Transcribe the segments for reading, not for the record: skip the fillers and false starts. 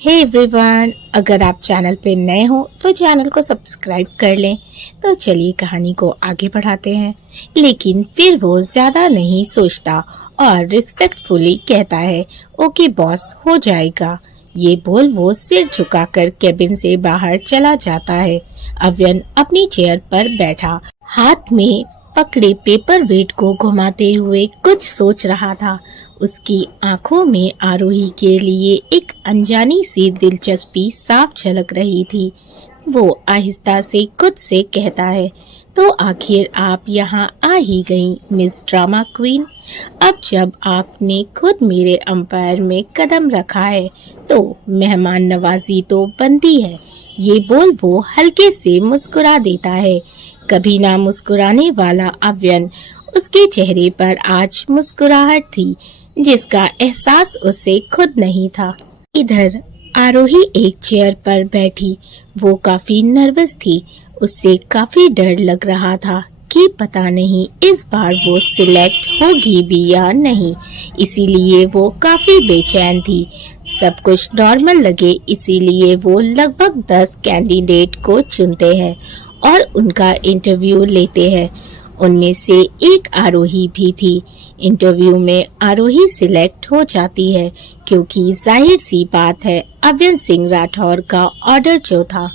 Hey everyone, अगर आप channel पे नए हो तो चैनल को सब्सक्राइब कर लें। तो चलिए कहानी को आगे बढ़ाते हैं। लेकिन फिर वो ज्यादा नहीं सोचता और रिस्पेक्टफुली कहता है, ओके बॉस, हो जाएगा। ये बोल वो सिर झुकाकर केबिन से बाहर चला जाता है। अव्यन अपनी चेयर पर बैठा हाथ में पकड़े पेपर वेट को घुमाते हुए कुछ सोच रहा था। उसकी आंखों में आरोही के लिए एक अनजानी सी दिलचस्पी साफ झलक रही थी। वो आहिस्ता से खुद से कहता है, तो आखिर आप यहाँ आ ही गई मिस ड्रामा क्वीन। अब जब आपने खुद मेरे अंपायर में कदम रखा है तो मेहमान नवाजी तो बनती है। ये बोल वो हल्के से मुस्कुरा देता है। कभी ना मुस्कुराने वाला अव्यन, उसके चेहरे पर आज मुस्कुराहट थी जिसका एहसास उसे खुद नहीं था। इधर आरोही एक चेयर पर बैठी, वो काफी नर्वस थी। उससे काफी डर लग रहा था कि पता नहीं इस बार वो सिलेक्ट होगी भी या नहीं, इसीलिए वो काफी बेचैन थी। सब कुछ नॉर्मल लगे इसीलिए वो लगभग 10 कैंडिडेट को चुनते हैं और उनका इंटरव्यू लेते हैं। उनमें से एक आरोही भी थी। इंटरव्यू में आरोही सिलेक्ट हो जाती है क्योंकि जाहिर सी बात है, अव्यन सिंह राठौर का ऑर्डर जो था।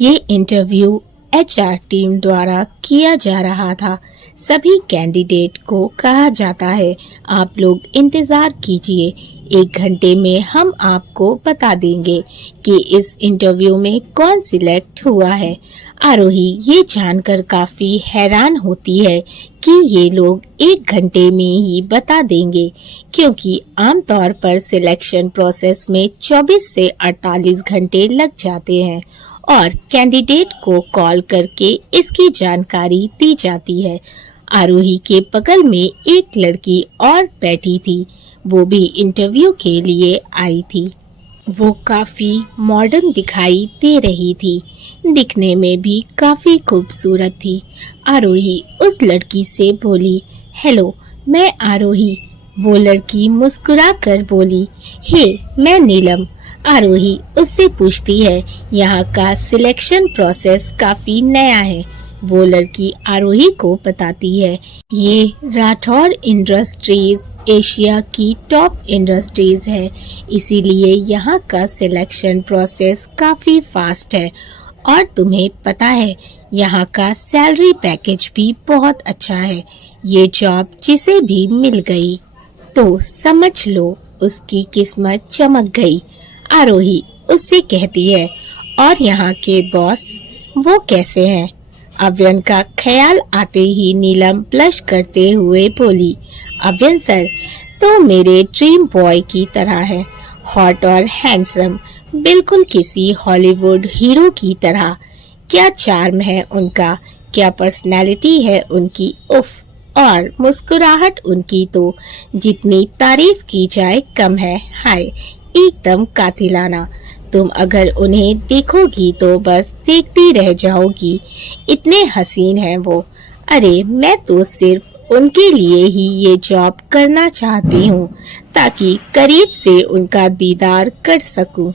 ये इंटरव्यू एचआर टीम द्वारा किया जा रहा था। सभी कैंडिडेट को कहा जाता है, आप लोग इंतजार कीजिए, 1 घंटे में हम आपको बता देंगे कि इस इंटरव्यू में कौन सिलेक्ट हुआ है। आरोही ये जानकर काफी हैरान होती है कि ये लोग 1 घंटे में ही बता देंगे, क्योंकि आमतौर पर सिलेक्शन प्रोसेस में 24 से 48 घंटे लग जाते हैं और कैंडिडेट को कॉल करके इसकी जानकारी दी जाती है। आरोही के बगल में एक लड़की और बैठी थी, वो भी इंटरव्यू के लिए आई थी। वो काफी मॉडर्न दिखाई दे रही थी, दिखने में भी काफी खूबसूरत थी। आरोही उस लड़की से बोली, हेलो, मैं आरोही। वो लड़की मुस्कुरा कर बोली, हे, मैं नीलम। आरोही उससे पूछती है, यहाँ का सिलेक्शन प्रोसेस काफी नया है। वो लड़की आरोही को बताती है, ये राठौर इंडस्ट्रीज एशिया की टॉप इंडस्ट्रीज है, इसीलिए यहाँ का सिलेक्शन प्रोसेस काफी फास्ट है और तुम्हें पता है यहाँ का सैलरी पैकेज भी बहुत अच्छा है। ये जॉब जिसे भी मिल गई तो समझ लो उसकी किस्मत चमक गई। आरोही उससे कहती है, और यहाँ के बॉस वो कैसे हैं? अव्यन का ख्याल आते ही नीलम ब्लश करते हुए बोली, अव्यन सर तो मेरे ड्रीम बॉय की तरह है, हॉट और हैंडसम, बिल्कुल किसी हॉलीवुड हीरो की तरह। क्या चार्म है उनका, क्या पर्सनैलिटी है उनकी, उफ। और मुस्कुराहट उनकी तो जितनी तारीफ की जाए कम है। हाय, एकदम कातिलाना। तुम अगर उन्हें देखोगी तो बस देखती रह जाओगी, इतने हसीन हैं वो। अरे मैं तो सिर्फ उनके लिए ही ये जॉब करना चाहती हूँ ताकि करीब से उनका दीदार कर सकूं।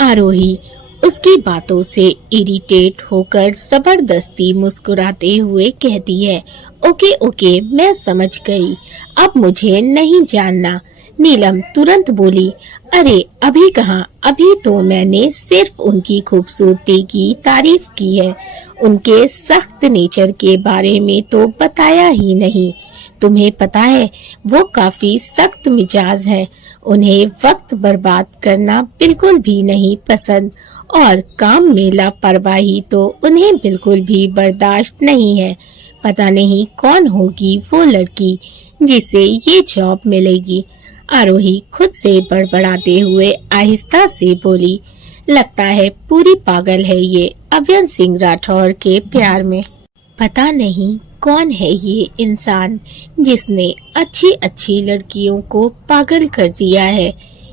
आरोही उसकी बातों से इरिटेट होकर जबरदस्ती मुस्कुराते हुए कहती है, ओके ओके, मैं समझ गई, अब मुझे नहीं जानना। नीलम तुरंत बोली, अरे अभी कहाँ, अभी तो मैंने सिर्फ उनकी खूबसूरती की तारीफ की है, उनके सख्त नेचर के बारे में तो बताया ही नहीं। तुम्हें पता है वो काफी सख्त मिजाज है, उन्हें वक्त बर्बाद करना बिल्कुल भी नहीं पसंद और काम में लापरवाही तो उन्हें बिल्कुल भी बर्दाश्त नहीं है। पता नहीं कौन होगी वो लड़की जिसे ये जॉब मिलेगी। आरोही खुद से बड़बड़ाते हुए आहिस्ता से बोली, लगता है पूरी पागल है ये अव्यन सिंह राठौर के प्यार में। पता नहीं कौन है ये इंसान जिसने अच्छी अच्छी लड़कियों को पागल कर दिया है।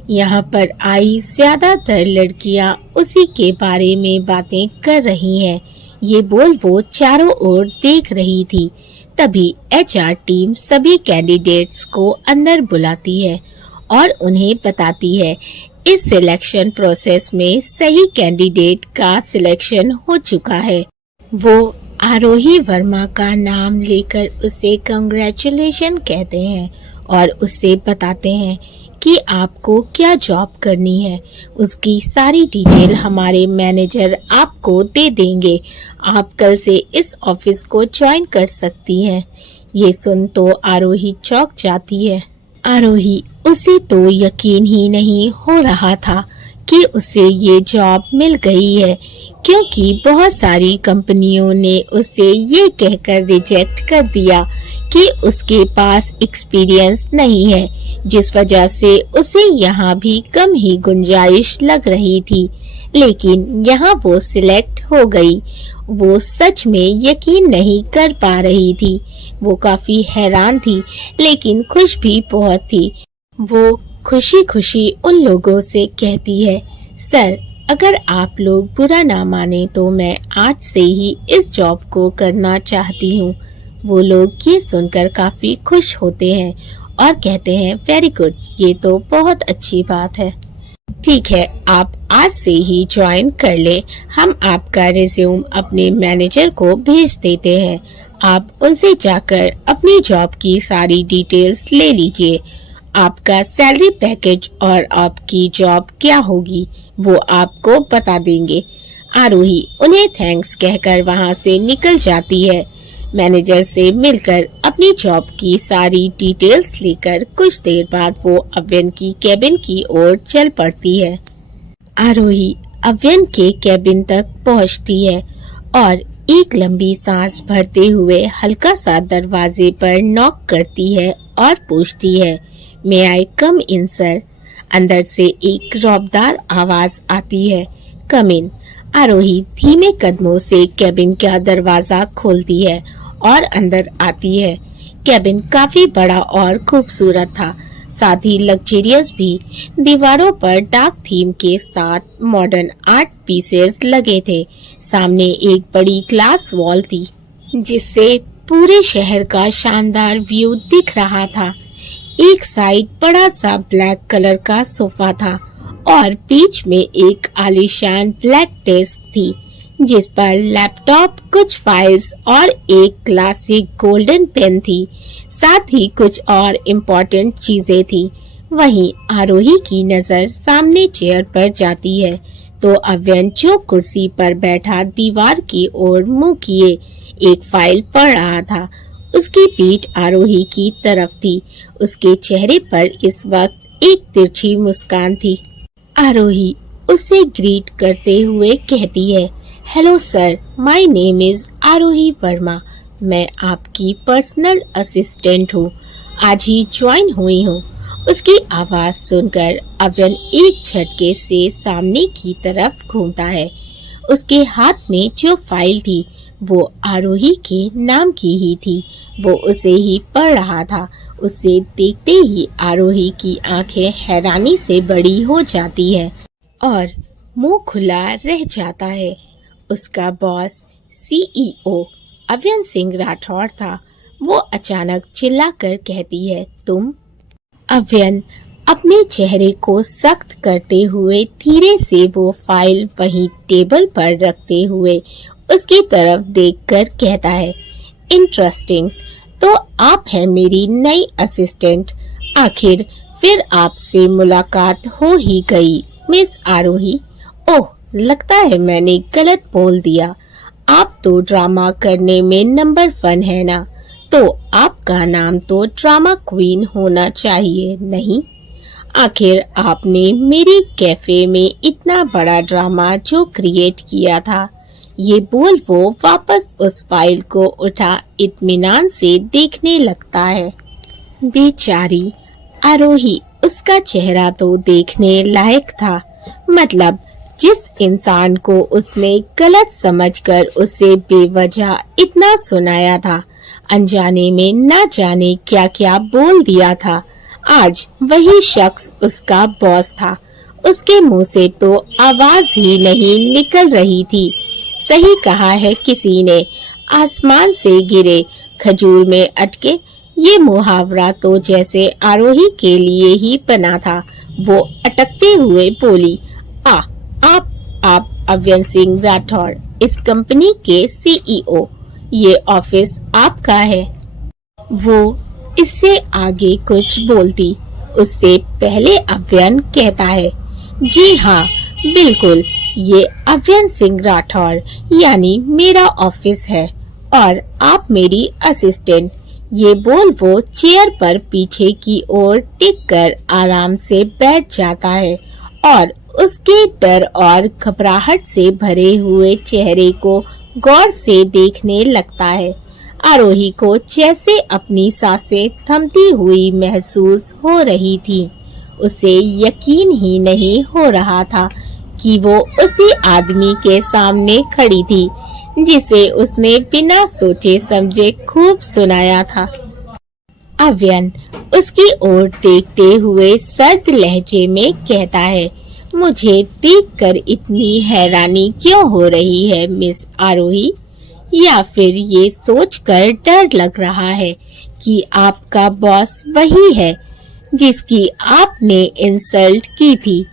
यहाँ पर आई ज्यादातर लड़कियाँ उसी के बारे में बातें कर रही हैं। ये बोल वो चारों ओर देख रही थी। तभी एचआर टीम सभी कैंडिडेट्स को अंदर बुलाती है और उन्हें बताती है इस सिलेक्शन प्रोसेस में सही कैंडिडेट का सिलेक्शन हो चुका है। वो आरोही वर्मा का नाम लेकर उसे कंग्रेचुलेशन कहते हैं और उससे बताते हैं कि आपको क्या जॉब करनी है। उसकी सारी डिटेल हमारे मैनेजर आपको दे देंगे। आप कल से इस ऑफिस को ज्वाइन कर सकती हैं। ये सुन तो आरोही चौंक जाती है। आरोही, उसे तो यकीन ही नहीं हो रहा था कि उसे ये जॉब मिल गई है, क्योंकि बहुत सारी कंपनियों ने उसे ये कहकर रिजेक्ट कर दिया कि उसके पास एक्सपीरियंस नहीं है, जिस वजह से उसे यहाँ भी कम ही गुंजाइश लग रही थी। लेकिन यहाँ वो सिलेक्ट हो गई। वो सच में यकीन नहीं कर पा रही थी। वो काफी हैरान थी, लेकिन खुश भी बहुत थी। वो खुशी खुशी उन लोगों से कहती है, सर, अगर आप लोग बुरा ना माने तो मैं आज से ही इस जॉब को करना चाहती हूँ। वो लोग ये सुनकर काफी खुश होते हैं और कहते हैं, वेरी गुड, ये तो बहुत अच्छी बात है। ठीक है, आप आज से ही ज्वाइन कर ले। हम आपका रिज्यूम अपने मैनेजर को भेज देते हैं। आप उनसे जाकर अपनी जॉब की सारी डिटेल्स ले लीजिए। आपका सैलरी पैकेज और आपकी जॉब क्या होगी वो आपको बता देंगे। आरोही उन्हें थैंक्स कहकर वहां से निकल जाती है। मैनेजर से मिलकर अपनी जॉब की सारी डिटेल्स लेकर कुछ देर बाद वो अव्यन की कैबिन की ओर चल पड़ती है। आरोही अव्यन के कैबिन तक पहुंचती है और एक लंबी सांस भरते हुए हल्का सा दरवाजे पर नॉक करती है और पूछती है, मे आई कम इन सर? अंदर से एक रौबदार आवाज आती है, कम इन। आरोही धीमे कदमों से कैबिन का दरवाजा खोलती है और अंदर आती है। कैबिन काफी बड़ा और खूबसूरत था, साथ ही लग्जरियस भी। दीवारों पर डार्क थीम के साथ मॉडर्न आर्ट पीसेस लगे थे। सामने एक बड़ी ग्लास वॉल थी, जिससे पूरे शहर का शानदार व्यू दिख रहा था। एक साइड बड़ा सा ब्लैक कलर का सोफा था और बीच में एक आलीशान ब्लैक डेस्क थी, जिस पर लैपटॉप, कुछ फाइल्स और एक क्लासिक गोल्डन पेन थी। साथ ही कुछ और इम्पोर्टेंट चीजें थी। वहीं आरोही की नजर सामने चेयर पर जाती है तो अव्यन जो कुर्सी पर बैठा दीवार की ओर मुंह किए एक फाइल पढ़ रहा था, उसकी पीठ आरोही की तरफ थी। उसके चेहरे पर इस वक्त एक तिरछी मुस्कान थी। आरोही उसे ग्रीट करते हुए कहती है, hello sir, my name is Aarohi Verma. मैं आपकी पर्सनल असिस्टेंट हूँ। आज ही ज्वाइन हुई हूँ। उसकी आवाज सुनकर अव्यन एक झटके से सामने की तरफ घूमता है। उसके हाथ में जो फाइल थी वो आरोही के नाम की ही थी। वो उसे ही पढ़ रहा था। उसे देखते ही आरोही की आंखें हैरानी से बड़ी हो जाती है और मुंह खुला रह जाता है। उसका बॉस सीईओ अव्यन सिंह राठौड़ था। वो अचानक चिल्लाकर कहती है, तुम? अव्यन अपने चेहरे को सख्त करते हुए धीरे से वो फाइल वहीं टेबल पर रखते हुए उसकी तरफ देखकर कहता है, इंटरेस्टिंग, तो आप हैं मेरी नई असिस्टेंट। आखिर फिर आपसे मुलाकात हो ही गई, मिस आरोही। ओह, लगता है मैंने गलत बोल दिया। आप तो ड्रामा करने में नंबर 1 है ना, तो आपका नाम तो ड्रामा क्वीन होना चाहिए, नहीं? आखिर आपने मेरी कैफे में इतना बड़ा ड्रामा जो क्रिएट किया था। ये बोल वो वापस उस फाइल को उठा इत्मीनान से देखने लगता है। बेचारी आरोही, उसका चेहरा तो देखने लायक था। मतलब जिस इंसान को उसने गलत समझकर उसे बेवजह इतना सुनाया था, अनजाने में न जाने क्या क्या बोल दिया था, आज वही शख्स उसका बॉस था। उसके मुंह से तो आवाज ही नहीं निकल रही थी। सही कहा है किसी ने, आसमान से गिरे खजूर में अटके। ये मुहावरा तो जैसे आरोही के लिए ही बना था। वो अटकते हुए बोली, आ आप अव्यन सिंह राठौर, इस कंपनी के सीईओ। ये ऑफिस आपका है। वो इससे आगे कुछ बोलती, उससे पहले अव्यन कहता है, जी हाँ बिल्कुल, ये अव्यन सिंह राठौर यानी मेरा ऑफिस है और आप मेरी असिस्टेंट। ये बोल वो चेयर पर पीछे की ओर टिक कर आराम से बैठ जाता है और उसके डर और घबराहट से भरे हुए चेहरे को गौर से देखने लगता है। आरोही को जैसे अपनी सांसें थमती हुई महसूस हो रही थी। उसे यकीन ही नहीं हो रहा था कि वो उसी आदमी के सामने खड़ी थी जिसे उसने बिना सोचे समझे खूब सुनाया था। अव्यन उसकी ओर देखते हुए सर्द लहजे में कहता है, मुझे देखकर इतनी हैरानी क्यों हो रही है मिस आरोही? या फिर ये सोचकर डर लग रहा है कि आपका बॉस वही है जिसकी आपने इंसल्ट की थी?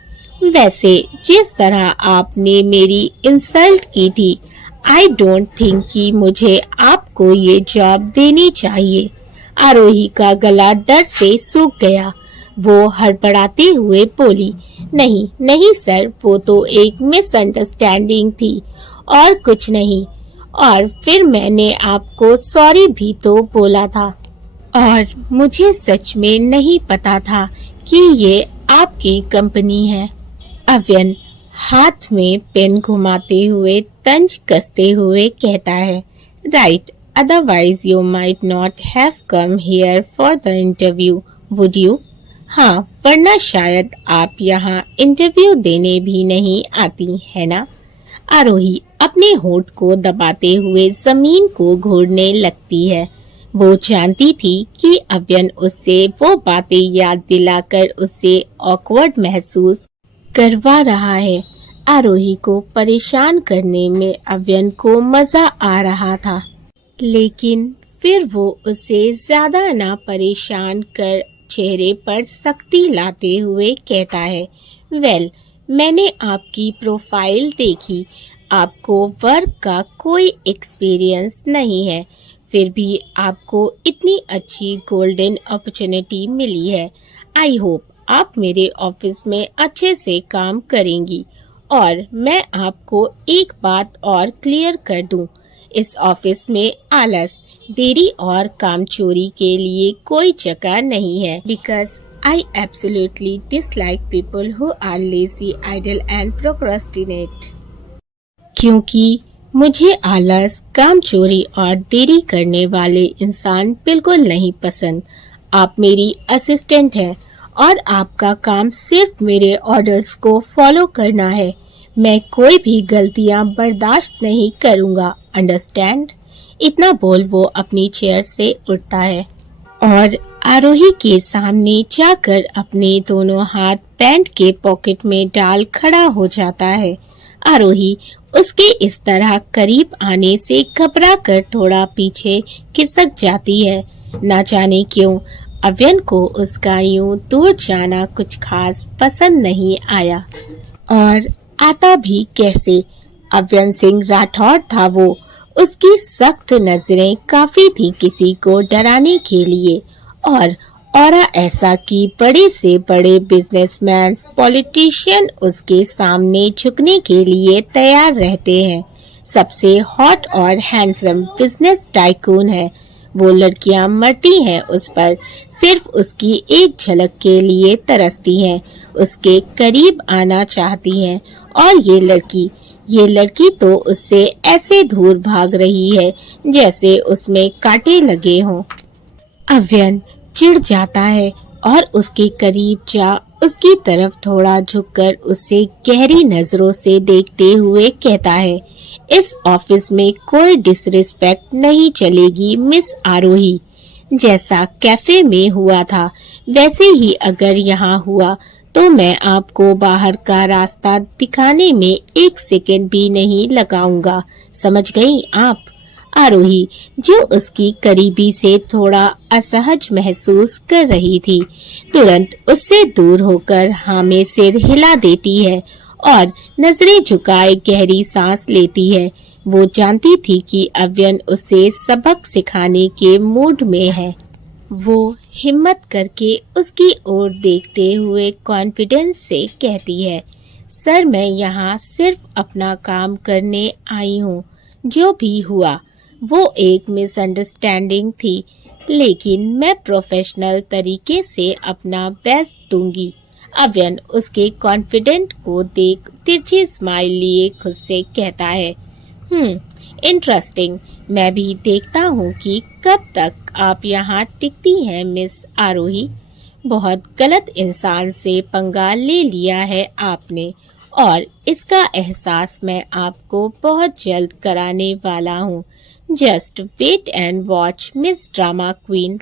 वैसे जिस तरह आपने मेरी इंसल्ट की थी, आई डोंट थिंक कि मुझे आपको ये जॉब देनी चाहिए। आरोही का गला डर से सूख गया। वो हड़बड़ाते हुए बोली, नहीं नहीं सर, वो तो एक मिसअंडरस्टैंडिंग थी और कुछ नहीं। और फिर मैंने आपको सॉरी भी तो बोला था और मुझे सच में नहीं पता था कि ये आपकी कंपनी है। अव्यन हाथ में पेन घुमाते हुए तंज कसते हुए कहता है, right, otherwise you might not have come here for the interview, would you? हाँ, वरना शायद आप यहाँ इंटरव्यू देने भी नहीं आती है ना? आरोही अपने होठ को दबाते हुए जमीन को घूरने लगती है। वो जानती थी कि अव्यन उससे वो बातें याद दिलाकर उसे ऑकवर्ड महसूस करवा रहा है। आरोही को परेशान करने में अव्यन को मजा आ रहा था, लेकिन फिर वो उसे ज्यादा ना परेशान कर चेहरे पर सख्ती लाते हुए कहता है, वेल, मैंने आपकी प्रोफाइल देखी, आपको वर्क का कोई एक्सपीरियंस नहीं है, फिर भी आपको इतनी अच्छी गोल्डन अपॉर्चुनिटी मिली है। आई होप आप मेरे ऑफिस में अच्छे से काम करेंगी। और मैं आपको एक बात और क्लियर कर दूं, इस ऑफिस में आलस, देरी और कामचोरी के लिए कोई जगह नहीं है। Because I absolutely dislike people who are lazy, idle and procrastinate. क्योंकि मुझे आलस, कामचोरी और देरी करने वाले इंसान बिल्कुल नहीं पसंद। आप मेरी असिस्टेंट हैं और आपका काम सिर्फ मेरे ऑर्डर्स को फॉलो करना है। मैं कोई भी गलतियां बर्दाश्त नहीं करूंगा, अंडरस्टैंड? इतना बोल वो अपनी चेयर से उठता है और आरोही के सामने जाकर अपने दोनों हाथ पैंट के पॉकेट में डाल खड़ा हो जाता है। आरोही उसके इस तरह करीब आने से घबरा कर थोड़ा पीछे खिसक जाती है। ना जाने क्यों अव्यन को उसका यूं दूर जाना कुछ खास पसंद नहीं आया, और आता भी कैसे। अव्यन सिंह राठौर था वो। उसकी सख्त नजरें काफी थी किसी को डराने के लिए, और औरा ऐसा कि बड़े से बड़े बिजनेसमैन, पॉलिटिशियन उसके सामने झुकने के लिए तैयार रहते हैं। सबसे हॉट और हैंडसम बिजनेस टाइकून है वो। लड़कियां मरती हैं उस पर, सिर्फ उसकी एक झलक के लिए तरसती हैं, उसके करीब आना चाहती हैं। और ये लड़की तो उससे ऐसे दूर भाग रही है जैसे उसमें कांटे लगे हों। अव्यन चिढ़ जाता है और उसके करीब जा उसकी तरफ थोड़ा झुककर उसे गहरी नजरों से देखते हुए कहता है, इस ऑफिस में कोई डिसरिस्पेक्ट नहीं चलेगी मिस आरोही। जैसा कैफे में हुआ था वैसे ही अगर यहाँ हुआ तो मैं आपको बाहर का रास्ता दिखाने में एक सेकंड भी नहीं लगाऊंगा, समझ गई आप? आरोही, जो उसकी करीबी से थोड़ा असहज महसूस कर रही थी, तुरंत उससे दूर होकर हाँ में सिर हिला देती है और नजरें झुकाए गहरी सांस लेती है। वो जानती थी कि अव्यन उसे सबक सिखाने के मूड में है। वो हिम्मत करके उसकी ओर देखते हुए कॉन्फिडेंस से कहती है, सर, मैं यहाँ सिर्फ अपना काम करने आई हूँ। जो भी हुआ वो एक मिसअंडरस्टैंडिंग थी, लेकिन मैं प्रोफेशनल तरीके से अपना बेस्ट दूंगी। अव्यन उसके कॉन्फिडेंट को देख तिरछी स्माइल लिए खुद से कहता है, इंटरेस्टिंग। मैं भी देखता हूँ कि कब तक आप यहाँ टिकती हैं मिस आरोही। बहुत गलत इंसान से पंगा ले लिया है आपने, और इसका एहसास मैं आपको बहुत जल्द कराने वाला हूँ। Just wait and watch miss drama queen.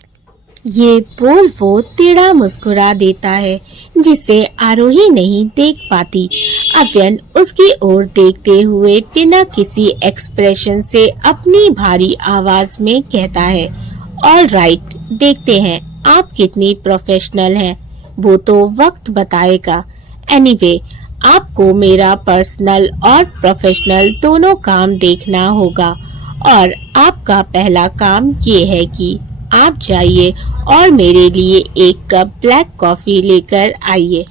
ये बोल वो टेढ़ा मुस्कुरा देता है, जिसे आरोही नहीं देख पाती। अव्यन उसकी ओर देखते हुए बिना किसी एक्सप्रेशन से अपनी भारी आवाज में कहता है, ऑल राइट, देखते हैं आप कितनी प्रोफेशनल हैं। वो तो वक्त बताएगा। एनीवे, आपको मेरा पर्सनल और प्रोफेशनल दोनों काम देखना होगा, और आपका पहला काम ये है कि आप जाइए और मेरे लिए एक कप ब्लैक कॉफी लेकर आइए,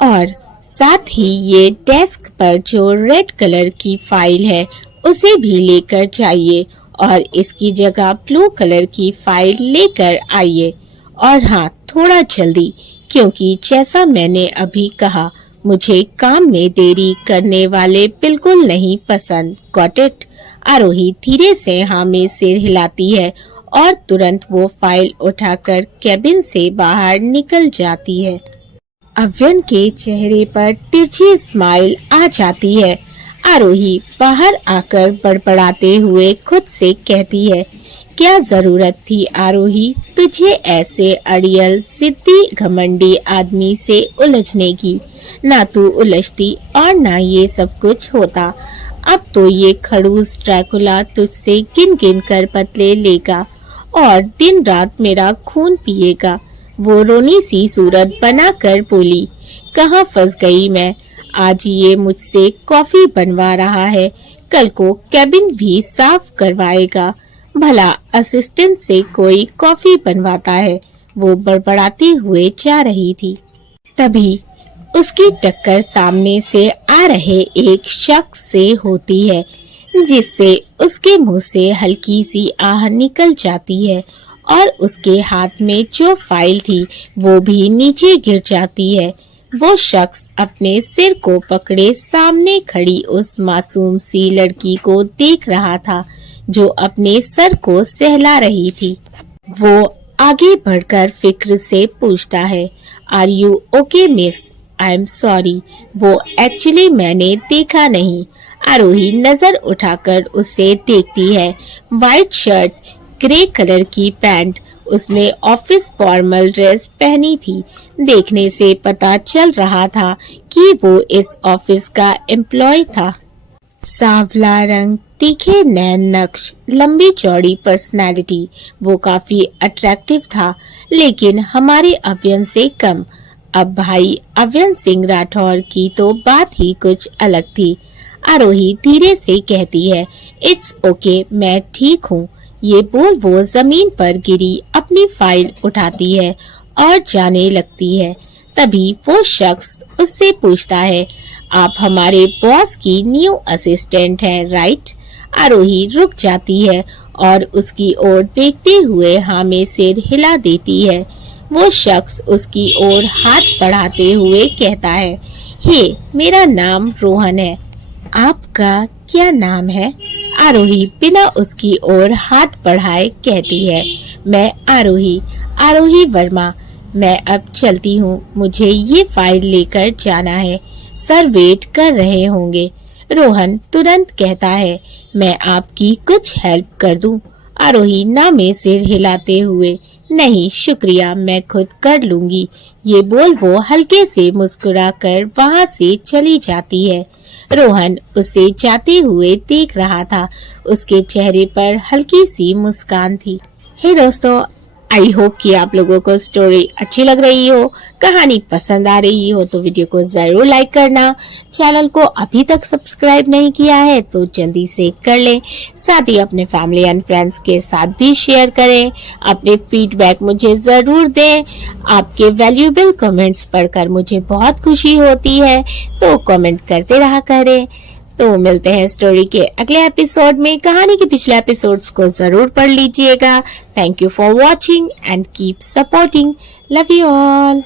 और साथ ही ये डेस्क पर जो रेड कलर की फाइल है उसे भी लेकर जाइए, और इसकी जगह ब्लू कलर की फाइल लेकर आइए। और हाँ, थोड़ा जल्दी, क्योंकि जैसा मैंने अभी कहा, मुझे काम में देरी करने वाले बिल्कुल नहीं पसंद। Got it? आरोही धीरे से हाँ में सिर हिलाती है और तुरंत वो फाइल उठाकर कैबिन से बाहर निकल जाती है। अव्यन के चेहरे पर तिरछी स्माइल आ जाती है। आरोही बाहर आकर बड़बड़ाते हुए खुद से कहती है, क्या जरूरत थी आरोही तुझे ऐसे अड़ियल सिद्धि घमंडी आदमी से उलझने की? ना तू उलझती और ना ये सब कुछ होता। अब तो ये खड़ूस ड्रैकुला तुझसे गिन गिन कर बदले लेगा और दिन रात मेरा खून पिएगा। वो रोनी सी सूरत बनाकर बोली, कहाँ फंस गई मैं? आज ये मुझसे कॉफी बनवा रहा है, कल को कैबिन भी साफ करवाएगा। भला असिस्टेंट से कोई कॉफी बनवाता है? वो बड़बड़ाते हुए जा रही थी। तभी उसकी टक्कर सामने से आ रहे एक शख्स से होती है, जिससे उसके मुंह से हल्की सी आह निकल जाती है और उसके हाथ में जो फाइल थी वो भी नीचे गिर जाती है। वो शख्स अपने सिर को पकड़े सामने खड़ी उस मासूम सी लड़की को देख रहा था, जो अपने सर को सहला रही थी। वो आगे बढ़कर फिक्र से पूछता है, are you okay miss? I am sorry, वो एक्चुअली मैंने देखा नहीं। आरोही नजर उठाकर उसे देखती है। वाइट शर्ट, ग्रे कलर की पैंट, उसने ऑफिस फॉर्मल ड्रेस पहनी थी। देखने से पता चल रहा था कि वो इस ऑफिस का एम्प्लॉय था। सांवला रंग, तीखे नैन नक्श, लंबी चौड़ी पर्सनालिटी, वो काफी अट्रैक्टिव था, लेकिन हमारे अव्यन से कम। अब भाई अव्यन सिंह राठौर की तो बात ही कुछ अलग थी। आरोही धीरे से कहती है, इट्स ओके, मैं ठीक हूँ। ये बोल वो जमीन पर गिरी अपनी फाइल उठाती है और जाने लगती है। तभी वो शख्स उससे पूछता है, आप हमारे बॉस की न्यू असिस्टेंट हैं, राइट? आरोही रुक जाती है और उसकी ओर देखते हुए हाँ में सिर हिला देती है। वो शख्स उसकी ओर हाथ बढ़ाते हुए कहता है, हे, मेरा नाम रोहन है। आपका क्या नाम है? आरोही बिना उसकी ओर हाथ बढ़ाए कहती है, मैं आरोही वर्मा। मैं अब चलती हूँ, मुझे ये फाइल लेकर जाना है, सर वेट कर रहे होंगे। रोहन तुरंत कहता है, मैं आपकी कुछ हेल्प कर दूं? आरोही ना में सिर हिलाते हुए नहीं शुक्रिया, मैं खुद कर लूंगी। ये बोल वो हल्के से मुस्कुराकर वहाँ से चली जाती है। रोहन उसे जाते हुए देख रहा था। उसके चेहरे पर हल्की सी मुस्कान थी। हे दोस्तों, आई होप कि आप लोगों को स्टोरी अच्छी लग रही हो, कहानी पसंद आ रही हो तो वीडियो को जरूर लाइक करना। चैनल को अभी तक सब्सक्राइब नहीं किया है तो जल्दी से कर लें। साथ ही अपने फैमिली एंड फ्रेंड्स के साथ भी शेयर करें। अपने फीडबैक मुझे जरूर दें। आपके वैल्यूएबल कमेंट्स पढ़कर मुझे बहुत खुशी होती है, तो कमेंट करते रहा करें। तो मिलते हैं स्टोरी के अगले एपिसोड में। कहानी के पिछले एपिसोड्स को जरूर पढ़ लीजिएगा। Thank you for watching and keep supporting. Love you all.